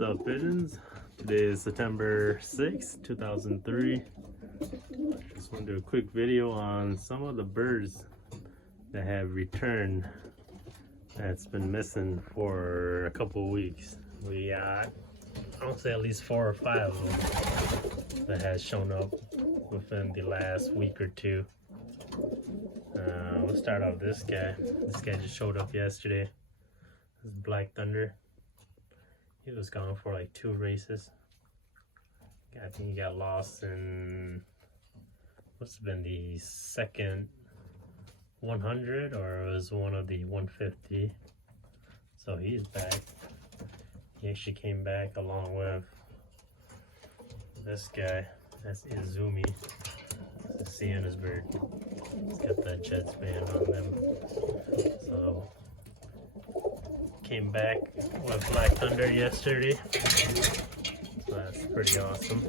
What's up, pigeons? Today is September 6th, 2003. Just want to do a quick video on some of the birds that have returned that's been missing for a couple of weeks. I don't say at least 4 or 5 of them that has shown up within the last week or two. Let's start off this guy. This guy just showed up yesterday. This is Black Thunder. He was gone for like 2 races. I think he got lost in what's been the second 100, or it was one of the 150. So he's back. He actually came back along with this guy. That's Izumi. It's a Sienna's bird. He's got that Jets band on them. So came back with Black Thunder yesterday. So that's pretty awesome.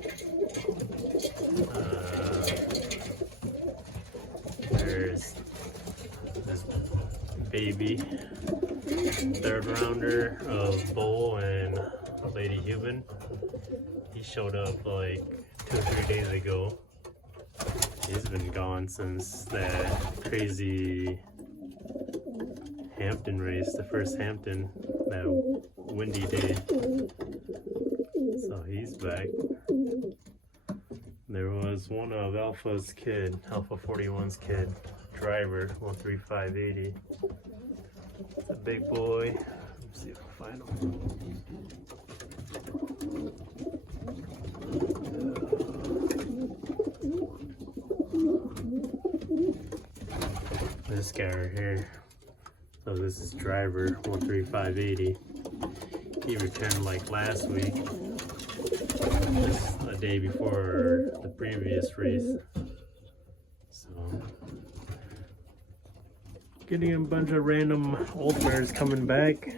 There's this baby 3rd rounder of Bull and Lady Human. He showed up like 2 or 3 days ago. He's been gone since that crazy Hampton race, the first Hampton, that windy day. So he's back. There was one of Alpha's kid, Alpha 41's kid, Driver, 13580. It's a big boy. Let's see if I can find him. This guy right here. So this is Driver, 13580. He returned like last week, just a day before the previous race. So getting a bunch of random old birds coming back,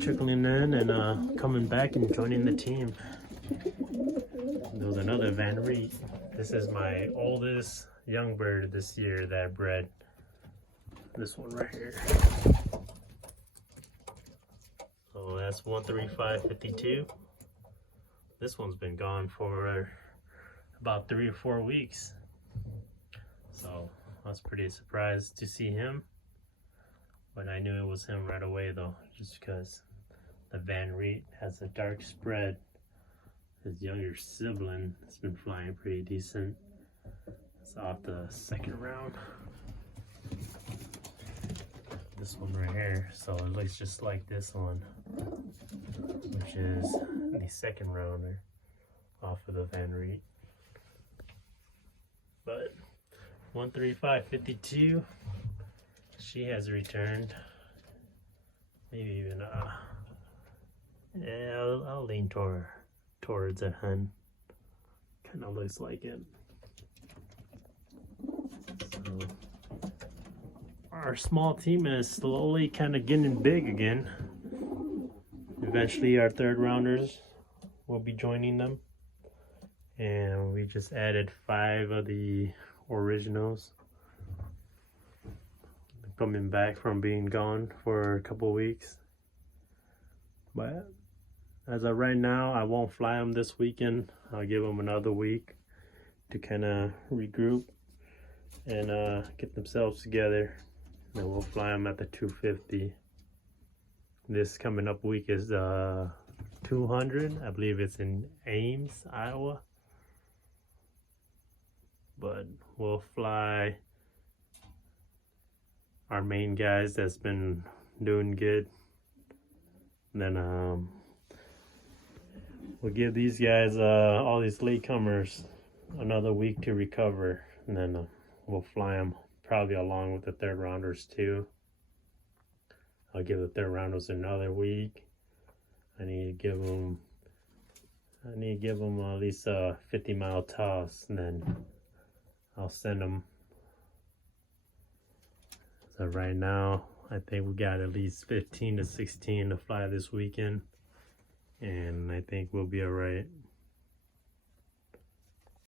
trickling in and coming back and joining the team. There was another Van Reet. This is my oldest young bird this year that I bred. This one right here. So that's 13552. This one's been gone for about 3 or 4 weeks. So I was pretty surprised to see him, but I knew it was him right away though, just because the Van Reet has a dark spread. His younger sibling has been flying pretty decent. It's off the 2nd round. This one right here, so it looks just like this one, which is the 2nd rounder off of the Van Reet. But 13552, she has returned. Maybe even yeah, I'll lean towards a hen. Kind of looks like it. So our small team is slowly kind of getting big again. Eventually our 3rd rounders will be joining them. And we just added 5 of the originals. Coming back from being gone for a couple weeks. But as of right now, I won't fly them this weekend. I'll give them another week to kind of regroup and get themselves together. And we'll fly them at the 250. This coming up week is 200. I believe it's in Ames, Iowa. But we'll fly our main guys that's been doing good. And then we'll give these guys, all these latecomers, another week to recover. And then we'll fly them probably along with the 3rd rounders too. I'll give the 3rd rounders another week. I need to give them at least a 50-mile toss, and then I'll send them. So right now, I think we got at least 15 to 16 to fly this weekend, and I think we'll be all right.